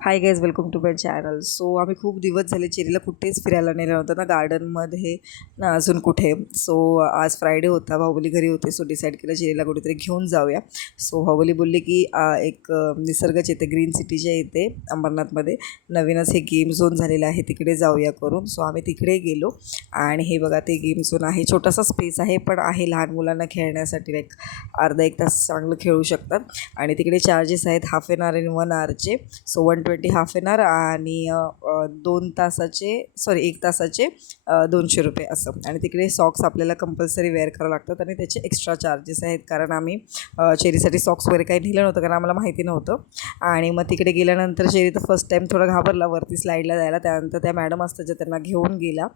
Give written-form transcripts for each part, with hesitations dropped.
High guys, welcome to my channel. So आम्ही खूप दिवस झाले चेरीला कुठेच फिरायला नेलं नव्हतं ना, गार्डनमध्ये ना अजून कुठे. सो आज फ्रायडे होता, बाहुबली घरी होते. सो डिसाईड केलं चेरीला कुठेतरी घेऊन जाऊया. सो बाहुबली बोलली की एक निसर्गच येते, ग्रीन सिटीच्या येते अंबरनाथमध्ये नवीनच हे गेम झोन झालेलं आहे, तिकडे जाऊया करून. सो आम्ही तिकडे गेलो आणि हे बघा ते गेम झोन आहे. छोटासा स्पेस आहे पण आहे लहान मुलांना खेळण्यासाठी. लाईक अर्धा एक तास चांगलं खेळू शकतात. आणि तिकडे चार्जेस आहेत हाफ एन आवर आणि 1 आवरचे. सो 120 हाफ एन आवर आणि 2 तासाचे 1 तासाचे 200 रुपये असं. आणि तिकडे सॉक्स आपल्याला कंपल्सरी वेअर करावं लागतात आणि त्याचे एक्स्ट्रा चार्जेस आहेत, कारण आम्ही चेरीसाठी सॉक्स वगैरे काही नेलं नव्हतं, कारण आम्हाला माहिती नव्हतं. आणि मग तिकडे गेल्यानंतर चेरी तर फर्स्ट टाईम थोडा घाबरला वरती स्लाईडला जायला. त्यानंतर त्या मॅडम असतात ज्या त्यांना घेऊन गेला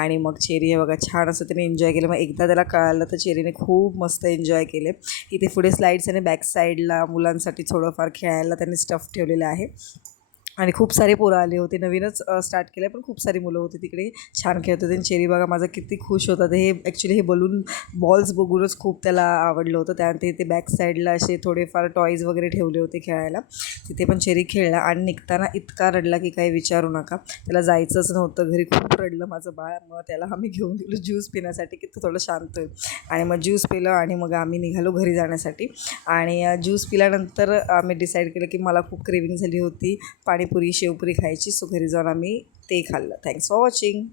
आणि मग चेरी हे बघा छान असं त्याने एन्जॉय केलं. मग एकदा त्याला कळालं तर चेरीने खूप मस्त एन्जॉय केले. इथे पुढे स्लाईड्स आणि बॅक साईडला मुलांसाठी थोडंफार खेळायला त्यांनी स्टफ ठेवलेलं आहे. आणि खूप सारे पोरं आले होते, नवीनच स्टार्ट केलं पण खूप सारी मुलं होती तिकडे, छान खेळत होते. चेरी बघा माझा किती खुश होता. हे ॲक्च्युली हे बलून बॉल्स बघूनच खूप त्याला आवडलं होतं. त्यानंतर इथे बॅक साईडला असे थोडेफार टॉईज वगैरे ठेवले होते खेळायला, तिथे पण चेरी खेळला. आणि निघताना इतका रडला की काही विचारू नका. त्याला जायचंच नव्हतं घरी, खूप रडलं माझं बाळ. मग त्याला आम्ही घेऊन गेलो ज्यूस पिण्यासाठी की तो थोडं शांत होईल. आणि मग ज्यूस पिलं आणि मग आम्ही निघालो घरी जाण्यासाठी. आणि ज्यूस पिल्यानंतर आम्ही डिसाईड केलं की मला खूप क्रेविंग झाली होती पाणीपुरी शेवपुरी खायची. सो घरी जाऊन आम्ही ते खाल्लं. Thanks for watching.